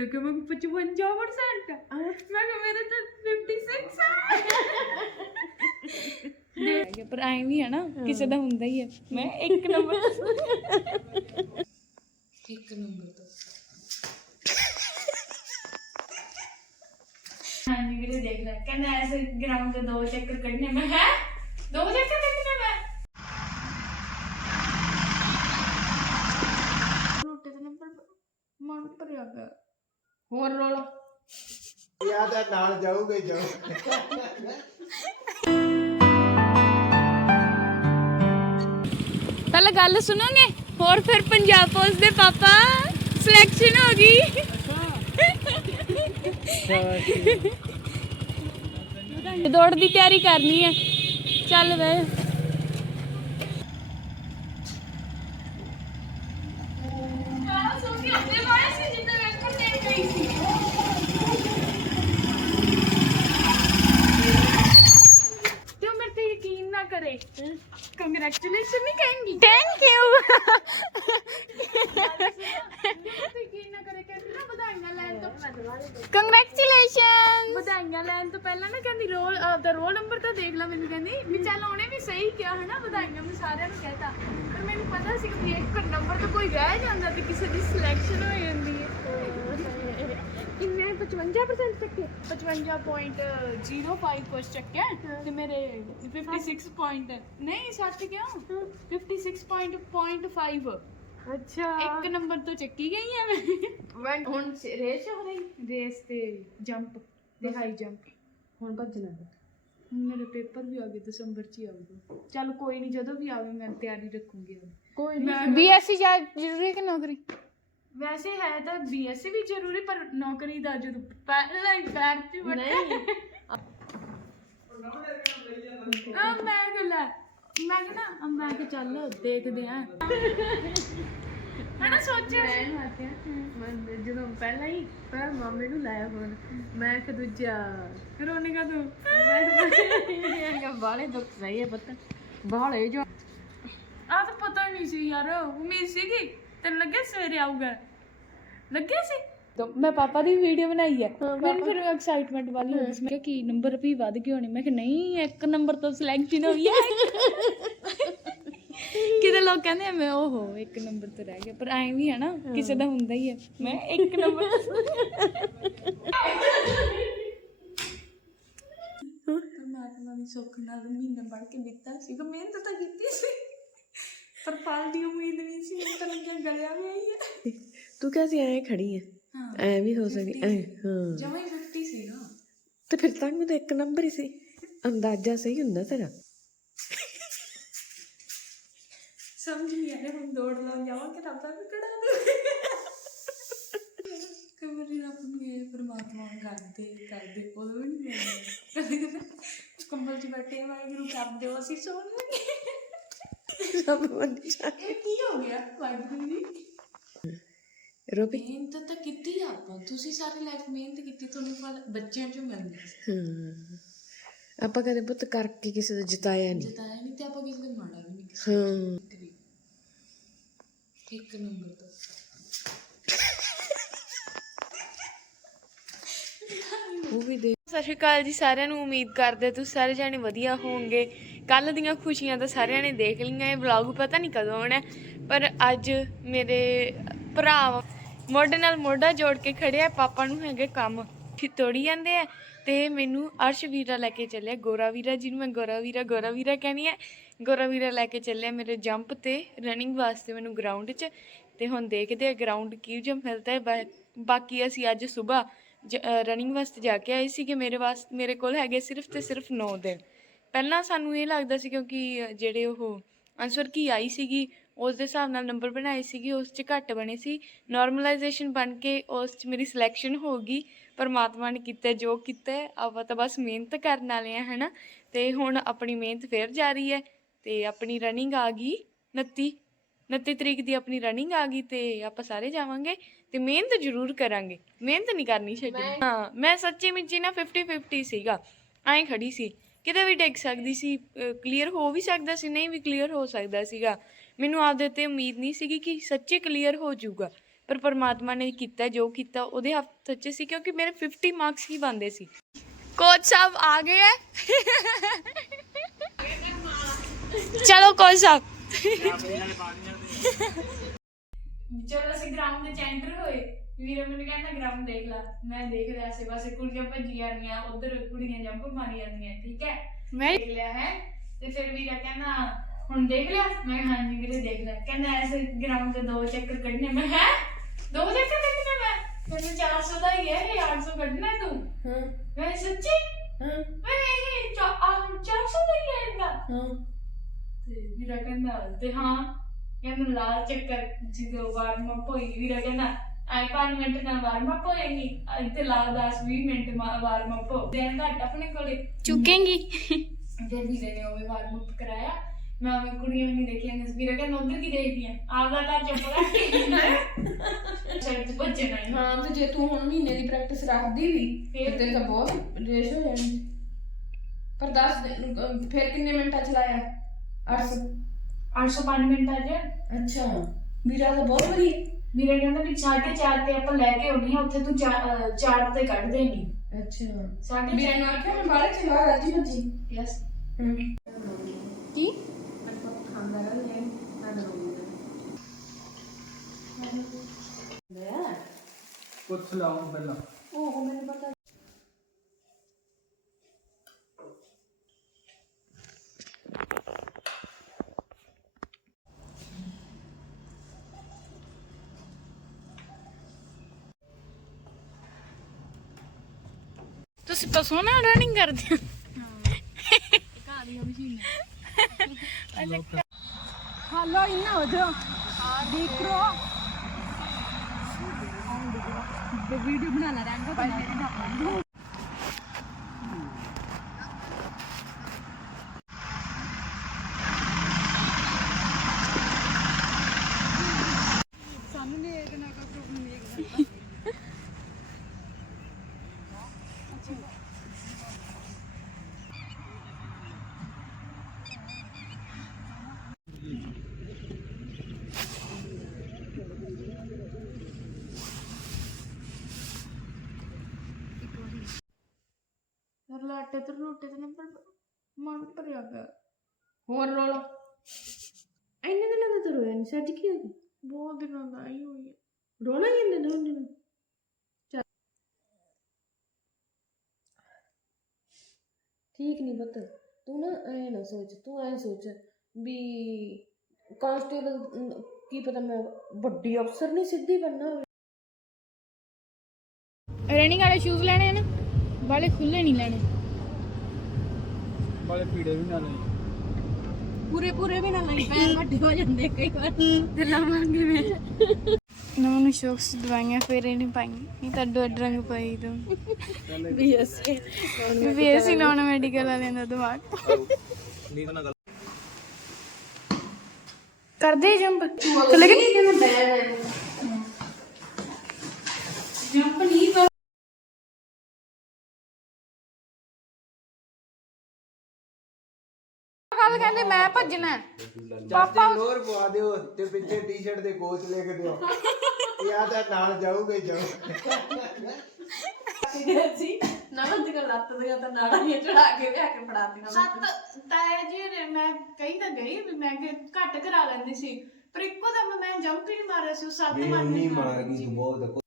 ਦੇਖਿਆ ਮੈਂ ਕਿਹਾ 55% ਮੈਂ ਕਿਹਾ ਮੇਰੇ ਤਾਂ 56 ਆ। ਦੇਖ ਪਰ ਐਂ ਵੀ ਹੈ ਨਾ ਕਿਸੇ ਦਾ ਹੁੰਦਾ ਹੀ ਹੈ ਮੈਂ ਇੱਕ ਨੰਬਰ ਇੱਕ ਨੰਬਰ ਤੋਂ ਹਾਂਜੀ ਵੀਰੇ ਦੇਖ ਲੈ ਕਹਿੰਦਾ ਐਸੇ ਗਰਾਊਂਡ ਤੇ ਦੋ ਚੱਕਰ ਕੱਢਣੇ ਮੈਂ ਹੈ? ਦੋ ਚੱਕਰ ਮੈਂ? ਰੋਟੀ ਦਾ ਨੰਬਰ ਮਨ ਭਰਿਆ ਗਿਆ ਹੋਰ ਰੋਲਾ। ਯਾ ਤਾਂ ਨਾਲ ਜਾਊਗਾ ਹੀ ਪਹਿਲਾਂ ਗੱਲ ਸੁਣੋਗੇ? ਹੋਰ ਫਿਰ ਪੰਜਾਬ ਪੁਲਿਸ ਦੇ ਪਾਪਾ ਸਿਲੈਕਸ਼ਨ ਹੋ ਗਈ। ਦੌੜ ਦੀ ਤਿਆਰੀ ਕਰਨੀ ਹੈ ਚੱਲ ਵੇ ਤੇ ਉਹ ਮੇਰੇ ਤੇ ਯਕੀਨ ਨਾ ਕਰੇ ਕੰਗ੍ਰੈਚੁਲੇਸ਼ਨ ਨਹੀਂ ਕहेंगी ਥੈਂਕ ਯੂ ਯਕੀਨ ਨਾ ਕਰੇ ਕਹਿੰਦੀ ਨਾ ਵਧਾਈਆਂ ਲੈਣ ਤੋਂ ਕੰਗ੍ਰੈਚੁਲੇਸ਼ਨ ਵਧਾਈਆਂ ਲੈਣ ਤੋਂ ਪਹਿਲਾਂ ਨਾ ਕਹਿੰਦੀ ਦਾ ਰੋਲ ਨੰਬਰ ਤਾਂ ਦੇਖ ਲਾ ਮੈਨੂੰ ਕਹਿੰਦੀ ਵੀ ਚੱਲ ਉਹਨੇ ਵੀ ਸਹੀ ਕਿਹਾ ਹਨਾ ਵਧਾਈਆਂ ਮੈਂ ਸਾਰਿਆਂ ਨੂੰ ਕਹਿਤਾ। ਪਰ ਮੈਨੂੰ ਪਤਾ ਸੀ ਕਿ ਇੱਕ ਨੰਬਰ ਤਾਂ ਕੋਈ ਰਹਿ ਜਾਂਦਾ ਤੇ ਕਿਸੇ ਦੀ ਸਿਲੈਕਸ਼ਨ ਹੋ ਜਾਂਦੀ ਹੈ। ਕਿੰਨੇ 55% ਚੱਕੇ 55.05 ਕੁਛ ਚੱਕਿਆ ਤੇ ਮੇਰੇ 56 ਪੁਆਇੰਟ ਨਹੀਂ 60 ਕਿਉਂ? 56.5 ਅੱਛਾ। ਇੱਕ ਨੰਬਰ ਤੋਂ ਚੱਕੀ ਗਈ ਐ ਮੈਂ। ਹੁਣ ਰੇਸ ਹੋ ਰਹੀ? ਰੇਸ ਤੇ ਜੰਪ ਤੇ ਹਾਈ ਜੰਪ ਹੁਣ ਭੱਜਣਾ ਹੁਣ ਮੇਰੇ ਪੇਪਰ ਵੀ ਆ ਗਏ ਦਸੰਬਰ ਚ ਹੀ ਆਊਗਾ। ਚੱਲ ਕੋਈ ਨਹੀਂ ਜਦੋਂ ਵੀ ਆਵੇ ਮੈਂ ਤਿਆਰੀ ਰੱਖੂੰਗੀ। ਕੋਈ ਮੈਂ ਬੀਐਸਸੀ ਜਾ ਜ਼ਰੂਰੀ ਕਿ ਨੌਕਰੀ? ਵੈਸੇ ਹੈ ਤਾਂ ਬੀਐਸਸੀ ਵੀ ਜ਼ਰੂਰੀ ਪਰ ਨੌਕਰੀ ਦਾ ਜਦੋਂ ਪਹਿਲਾਂ ਹੀ ਪੈਰ ਤੇ ਵੱਟਾ ਨਹੀਂ। ਆ ਮੈਂ ਗੱਲਾ ਮੈਂ ਕਿ ਨਾ ਮੈਂ ਕਿ ਚੱਲ ਦੇਖਦੇ ਆ। ਹਣਾ ਸੋਚਿਆ ਆਖਿਆ ਮੈਂ ਜਦੋਂ ਪਹਿਲਾਂ ਹੀ ਪਰ ਮਾਮੇ ਨੂੰ ਲਾਇਆ ਫੋਨ ਮੈਂ ਕਿ ਦੂਜਾ ਰੋਣੇ ਕਾ ਤੂੰ ਮੈਂ ਕਿਹਾ ਬਾਲੇ ਦੁੱਖ ਸਹੀ ਹੈ ਪਤਾ ਬਾਲੇ ਜੋ। ਆ ਤਾਂ ਪਤਾ ਨਹੀਂ ਸੀ ਯਾਰ ਉਮੀਦ ਸੀਗੀ ਤੈਨੂੰ ਲੱਗਿਆ ਸਵੇਰੇ ਆਊਗਾ? ਲੱਗਿਆ ਸੀ? ਤਾਂ ਮੈਂ ਪਾਪਾ ਦੀ ਵੀਡੀਓ ਬਣਾਈ ਹੈ। ਮੈਨੂੰ ਫਿਰ ਐਕਸਾਈਟਮੈਂਟ ਵਾਲੀ ਹੋ ਗਈ ਸੀ। ਮੈਂ ਕਿਹਾ ਕੀ ਨੰਬਰ ਵੀ ਵੱਧ ਗਏ ਹੋਣੇ? ਮੈਂ ਕਿਹਾ ਨਹੀਂ ਇੱਕ ਨੰਬਰ ਤੋਂ ਸਿਲੈਕਸ਼ਨ ਹੋਈ ਹੈ। ਕਿਤੇ ਲੋਕ ਕਹਿੰਦੇ ਆ ਮੈਂ ਓਹੋ ਇੱਕ ਨੰਬਰ ਤੋਂ ਰਹਿ ਗਿਆ। ਪਰ ਐਂ ਵੀ ਹੈ ਨਾ ਕਿਸੇ ਦਾ ਹੁੰਦਾ ਹੀ ਹੈ ਮੈਂ ਇੱਕ ਨੰਬਰ ਪਰਮਾਤਮਾ ਦੀ ਸੁੱਖ ਨਾਲ ਮਹੀਨਾ ਪੜ ਕੇ ਦਿੱਤਾ ਸੀਗਾ ਮਿਹਨਤ ਤਾਂ ਕੀਤੀ ਸੀ। ਪਰ ਫਲ ਦੀ ਉਮੀਦ ਨਹੀਂ ਸੀ ਹੁਣ ਤਾਂ ਲੱਗਿਆ ਗਲਿਆ ਵੀ ਆਈ ਹੈ ਤੂੰ ਕਹਿੰਦੀ ਐ ਖੜੀ ਹੈ ਹਾਂ ਐ ਵੀ ਹੋ ਸਕਦੀ ਐ ਹਾਂ। ਜਮਾ ਹੀ 50 ਸੀਗਾ ਤੇ ਫਿਰ ਤਾਂ ਮੈਨੂੰ ਇੱਕ ਨੰਬਰ ਹੀ ਸੀ। ਅੰਦਾਜ਼ਾ ਸਹੀ ਹੁੰਦਾ ਤੇਰਾ। ਸਮਝ ਨਹੀਂ ਆ ਰਿਹਾ ਹੁਣ ਦੌੜ ਲਾਉਣ ਜਾਵਾਂ ਕਿ ਰੱਬਾ ਵੀ ਕਢਾ ਦੂ ਕਮਰੀ ਰੱਬ ਨੂੰ ਪਰਮਾਤਮਾ ਕਰਦੇ ਕਰਦੇ ਉਦੋਂ ਵੀ ਨਹੀਂ ਮਿਲਦਾ ਕੰਬਲ 'ਚ ਬੈਠੇ ਵਾਹਿਗੁਰੂ ਕਰ ਦਿਓ ਅਸੀਂ ਸੌਣ ਲੱਗੇ ਸਭ ਬੰਦ ਇਹ ਕੀ ਹੋ ਗਿਆ ਵਾਹਿਗੁਰੂ ਜੀ? ਰੋਬੀ। ਮਿਹਨਤ ਤਾਂ ਕੀਤੀ ਆ ਆਪਾਂ ਤੁਸੀਂ ਸਾਰੀ ਲਾਈਫ ਮਿਹਨਤ ਕੀਤੀ ਤੁਹਾਨੂੰ ਫਲ ਬੱਚਿਆਂ ਚੋਂ ਮਿਲਦਾ ਹਾਂ। ਆਪਾਂ ਕਦੇ ਪੁੱਤ ਕਰਕੇ ਕਿਸੇ ਦਾ ਜਿਤਾਇਆ ਨਹੀਂ। ਜਿਤਾਇਆ ਨਹੀਂ ਤੇ ਆਪਾਂ ਕਿਸੇ ਦੇ ਮਾੜਾ ਵੀ ਨਹੀਂ ਹਾਂ। ਇੱਕ ਨੰਬਰ ਤੋਂ। ਉਹ ਵੀ ਦੇ। ਸਤਿ ਸ਼੍ਰੀ ਅਕਾਲ ਜੀ, ਸਾਰਿਆਂ ਨੂੰ ਉਮੀਦ ਕਰਦੇ ਤੁਸੀਂ ਸਾਰੇ ਜਾਣੇ ਵਧੀਆ ਹੋਵੋਗੇ। ਕੱਲ ਦੀਆਂ ਖੁਸ਼ੀਆਂ ਤਾਂ ਸਾਰਿਆਂ ਨੇ ਦੇਖ ਲਈਆਂ, ਇਹ ਵਲੌਗ ਪਤਾ ਨਹੀਂ ਕਦੋਂ ਆਉਣਾ ਪਰ ਅੱਜ ਮੇਰੇ ਭਰਾ ਮੋਢੇ ਨਾਲ ਮੋਢਾ ਜੋੜ ਕੇ ਖੜਿਆ ਪਾਪਾ ਨੂੰ ਹੈਗੇ ਕੰਮ। ਤੋੜੀ ਜਾਂਦੇ ਆ ਤੇ ਮੈਨੂੰ ਅਰਸ਼ ਵੀਰਾ ਲੈ ਕੇ ਚੱਲਿਆ ਗੋਰਾ ਵੀਰਾ ਜਿਹਨੂੰ ਮੈਂ ਗੋਰਾ ਵੀਰਾ ਗੋਰਾ ਵੀਰਾ ਕਹਿੰਦੀ ਆ ਗੋਰਾ ਵੀਰਾ ਲੈ ਕੇ ਚੱਲਿਆ ਮੇਰੇ ਜੰਪ ਤੇ ਰਨਿੰਗ ਵਾਸਤੇ ਮੈਨੂੰ ਗਰਾਊਂਡ 'ਚ। ਤੇ ਹੁਣ ਦੇਖਦੇ ਆ ਗਰਾਊਂਡ ਕੀ ਜਿਹਾ ਮਿਲਦਾ ਹੈ। ਬਾ- ਬਾਕੀ ਅਸੀਂ ਅੱਜ ਸਵੇਰ ਰਨਿੰਗ ਵਾਸਤੇ ਜਾ ਕੇ ਆਏ ਸੀ ਕਿ ਮੇਰੇ ਵਾਸਤੇ ਮੇਰੇ ਕੋਲ ਹੈਗੇ ਸਿਰਫ ਤੇ ਸਿਰਫ 9 ਦਿਨ। ਪਹਿਲਾਂ ਸਾਨੂੰ ਇਹ ਲੱਗਦਾ ਸੀ ਕਿਉਂਕਿ ਜਿਹੜੇ ਉਹ ਆਨਸਰ ਕੀ ਆਈ ਸੀਗੀ, ਉਸ ਦੇ ਹਿਸਾਬ ਨਾਲ ਨੰਬਰ ਬਣਾਏ ਸੀਗੇ, ਉਸ 'ਚ ਘੱਟ ਬਣੇ ਸੀ। ਨਾਰਮਲਾਈਜੇਸ਼ਨ ਬਣ ਕੇ ਉਸ 'ਚ ਮੇਰੀ ਸਿਲੈਕਸ਼ਨ ਹੋ ਗਈ। ਪਰਮਾਤਮਾ ਨੇ ਕੀਤਾ, ਜੋ ਕੀਤਾ ਆਪਾਂ ਤਾਂ ਬਸ ਮਿਹਨਤ ਕਰਨ ਵਾਲੇ ਆ ਹਨਾ? ਤੇ ਹੁਣ ਆਪਣੀ ਮਿਹਨਤ ਫੇਰ ਜਾਰੀ ਹੈ। ਤੇ ਆਪਣੀ ਰਨਿੰਗ ਆ ਗਈ 29 29 ਤਰੀਕ ਦੀ ਆਪਣੀ ਰਨਿੰਗ ਆ ਗਈ ਤੇ ਆਪਾਂ ਸਾਰੇ ਜਾਵਾਂਗੇ ਤੇ ਮਿਹਨਤ ਜ਼ਰੂਰ ਕਰਾਂਗੇ। ਮਿਹਨਤ ਨਹੀਂ ਕਰਨੀ ਛੱਡਣੀ ਹਾਂ ਮੈਂ ਸੱਚੀ ਮੁੱਚੀ ਨਾ 50 50 ਸੀਗਾ। ਐਂ ਖੜੀ ਸੀ। ਕਿਤੇ ਵੀ ਡਿੱਗ ਸਕਦੀ ਸੀ ਕਲੀਅਰ ਹੋ ਵੀ ਸਕਦਾ ਸੀ ਨਹੀਂ ਵੀ ਕਲੀਅਰ ਹੋ ਸਕਦਾ ਸੀਗਾ। ਮੈਨੂੰ ਆਪਦੇ ਤੇ ਉਮੀਦ ਨਹੀਂ ਸੀਗੀ ਕਿ ਸੱਚੀ ਕਲੀਅਰ ਹੋ ਜਾਊਗਾ। ਪਰ ਪਰਮਾਤਮਾ ਨੇ ਕੀਤਾ ਜੋ ਕੀਤਾ ਉਹਦੇ ਹੱਥ 'ਚ ਸੀ ਕਿਉਂਕਿ ਮੇਰੇ 50 ਮਾਰਕਸ ਹੀ ਬੰਦੇ ਸੀ। ਕੋਚ ਸਾਹਿਬ ਆ ਗਏ ਹੈ ਚਲੋ ਕੋਚ ਸਾਹਿਬ ਜਦੋਂ ਅਸੀਂ ਗਰਾਊਂਡ ਦੇ ਐਂਟਰ ਹੋਏ। ਵੀਰੇ ਮੈਨੂੰ ਕਹਿੰਦਾ ਗਰਾਊਂਡ ਦੇਖ ਲੈ। ਮੈਂ ਦੇਖ ਰਿਹਾ ਆਸੇ ਪਾਸੇ ਕੁੜੀਆਂ ਭੱਜੀ ਜਾਂਦੀਆਂ ਉਧਰ ਕੁੜੀਆਂ ਜੰਪ ਮਾਰੀ ਜਾਂਦੀਆਂ ਠੀਕ ਹੈ? ਮੈਂ ਦੇਖ ਲਿਆ ਹੈ। ਤੇ ਫਿਰ ਵੀਰਾ ਕਹਿੰਦਾ ਹੁਣ ਦੇਖ ਲਿਆ? ਮੈਂ ਹਾਂਜੀ ਵੀਰੇ ਦੇਖ ਲਿਆ ਕਹਿੰਦਾ ਐਸੇ ਗਰਾਊਂਡ ਤੇ ਦੋ ਚੱਕਰ ਕੱਢਣੇ ਮੈਂ ਹੈ? ਦੋ ਚੱਕਰ ਕੱਢਣੇ ਮੈਂ? ਮੈਨੂੰ 400 ਦਾ ਹੀ ਹੈ ਇਹ 800 ਕੱਢਣਾ ਤੂੰ? ਹਾਂ। ਮੈਂ ਸੱਚੀ? ਹਾਂ। ਮੈਂ ਇਹ 400 ਦਾ ਹੀ ਹੈ ਇਹਦਾ। ਹਾਂ। ਤੇ ਵੀਰਾ ਕਹਿੰਦਾ ਤੇ ਹਾਂ ਕਹਿੰਦਾ ਲਾਲ ਚੱਕਰ ਜਦੋਂ ਵਾਰਮ ਅਪ ਹੋਈ ਵੀਰਾ ਕਹਿੰਦਾ ਆਈ 5 ਮਿੰਟ ਨਾਲ ਵਾਰਮ ਅਪ ਹੋਏਗੀ ਇੱਥੇ ਲਾ 10 20 ਮਿੰਟ ਵਾਰਮ ਅਪ ਹੋ ਦੇਣ ਘੱਟ ਆਪਣੇ ਕੋਲੇ। ਚੁੱਕੇਂਗੀ। ਫਿਰ ਵੀਰੇ ਨੇ ਉਹ ਵਾਰਮ ਅਪ ਕਰਾਇਆ ਮੈਂ ਉਹ ਕੁੜੀਆਂ ਨੂੰ ਨਹੀਂ ਦੇਖੀਆਂ ਨੇ ਵੀਰਾ ਕਹਿੰਦਾ ਉਧਰ ਕੀ ਦੇਖਦੀ ਆ ਆਪਦਾ ਘਰ ਚੁੱਪ ਹੀ ਤੇ ਜੇ ਤੂੰ ਹੁਣ ਮਹੀਨੇ ਦੀ ਪ੍ਰੈਕਟਿਸ ਰੱਖਦੀ ਵੀ ਤੇਰੇ ਤਾਂ ਬਹੁਤ ਰੇਸ ਹੋ ਜਾਣੀ ਪਰ ਫਿਰ ਕਿੰਨੇ ਮਿੰਟਾਂ ਚ ਲਾਇਆ? 800 805 ਮਿੰਟ ਆ ਜਾ ਅੱਛਾ ਵੀਰਾ ਤਾਂ ਬਹੁਤ ਵਧੀਆ ਵੀਰੇ ਕਹਿੰਦਾ ਵੀ 4:30 ਤੇ ਆਪਾਂ ਲੈ ਕੇ ਆਉਣੀ ਆ ਉੱਥੇ ਤੂੰ 4 ਤੇ ਕੱਢ ਦੇਂਗੀ ਅੱਛਾ ਸਾਢੇ ਵੀਰੇ ਨੂੰ ਆਖਿਆ ਮੈਂ ਬਾਹਰ ਚਲਾ ਰਾਜੀ ਭੱਜੀ ਯਸ ਹੂੰ ਕੀ ਖਾਂਦਾ ਰਹਿ ਮੈਂ ਦਰੂੰਗਾ ਪੁੱਛ ਲਾਉਂ ਪਹਿਲਾਂ ਤੁਸੀਂ ਪਸ਼ੂ ਨਾਲ ਰਨਿੰਗ ਕਰਦੇ ਹੋ ਹਾਲੋ ਇਨਾ ਹੋ ਜਾ ਦੇਖ ਰੋ ਵੀਡੀਓ ਬਣਾ ਲਾ ਲਾਟੇ ਤੇ ਰੋਟੇ ਤੇ ਨਾ ਮਨ ਭਰਿਆ ਗਿਆ ਹੋਰ ਰੋਲ। ਇੰਨੇ ਦਿਨਾਂ ਦਾ ਤਾਂ ਰੋਇਆ ਨਹੀਂ ਸੱਚ ਕੀ ਹੋ ਗਿਆ? ਬਹੁਤ ਦਿਨਾਂ ਦਾ ਹੀ ਹੋਈ ਹੈ ਰੋਣਾ ਹੀ ਇੰਨੇ ਦਿਨ ਨੂੰ ਠੀਕ ਨਹੀਂ ਪੁੱਤ ਤੂੰ ਨਾ ਐ ਨਾ ਸੋਚ ਤੂੰ ਐ ਸੋਚ ਵੀ ਕਾਂਸਟੇਬਲ ਕੀ ਪਤਾ ਮੈਂ ਵੱਡੀ ਅਫਸਰ ਨਹੀਂ ਸਿੱਧੀ ਬਣਨਾ ਹੋਵੇ। ਰਨਿੰਗ ਵਾਲੇ ਸ਼ੂਜ਼ ਲੈਣੇ ਨਾ ਵਾਲੇ ਖੁੱਲੇ ਨਹੀਂ ਲੈਣੇ। ਵਾਲੇ ਪੀੜੇ ਵੀ ਨਾ ਲਈ। ਪੂਰੇ ਪੂਰੇ ਵੀ ਨਾ ਲਈ ਪੈਰ ਵੱਡੇ ਹੋ ਜਾਂਦੇ ਕਈ ਵਾਰ। ਤੇ ਲਾਵਾਂਗੇ ਮੈਂ। ਨਾ ਮੈਨੂੰ ਸ਼ੌਕਸ ਦਵਾਈਆਂ ਫੇਰ ਹੀ ਨਹੀਂ ਪਾਈਆਂ। ਨਹੀਂ ਤਾਂ ਡੋਡ ਰੰਗ ਪਾਈ ਤੂੰ। ਵੀ ਅਸੀਂ ਵੀ ਅਸੀਂ ਨਾਨ ਮੈਡੀਕਲ ਵਾਲਿਆਂ ਦਾ ਦਿਮਾਗ ਕਰਦੇ ਜੰਪ। ਚਲੇ ਗਏ ਕਿ ਮੈਂ ਬੈਨ ਜੰਪ ਨਹੀਂ ਕਰ ਕੱਲ ਕਹਿੰਦੇ ਮੈਂ ਭੱਜਣਾ ਚਾਚੇ ਹੋਰ ਪਵਾ ਦਿਓ ਤੇ ਪਿੱਛੇ ਟੀ-ਸ਼ਰਟ ਦੇ ਕੋਚ ਲਿਖ ਦਿਓ। ਇਹ ਆ ਤਾਂ ਨਾਲ ਜਾਊਗਾ ਹੀ ਜਾਊ। ਸੀ ਨਾ ਬੰਦ ਕਰ ਲੱਤ ਦੀਆਂ ਤਾਂ ਨਾੜਾਂ ਹੀ ਚੜਾ ਕੇ ਲਿਆ ਕੇ ਫੜਾਤੀਆਂ ਸੱਤ ਤਾਇਆ ਜੀ ਨੇ ਮੈਂ ਕਹੀ ਤਾਂ ਗਈ ਵੀ ਮੈਂ ਕਿ ਘੱਟ ਕਰਾ ਲੈਂਦੀ ਸੀ। ਪਰ ਇੱਕੋ ਦਮ ਮੈਂ ਜੰਪ ਹੀ ਨਹੀਂ ਮਾਰਿਆ ਸੀ ਉਹ ਸੱਤ ਮਾਰਨੇ ਉਨੀ ਮਾਰ ਗਈ ਤੂੰ ਬਹੁਤ।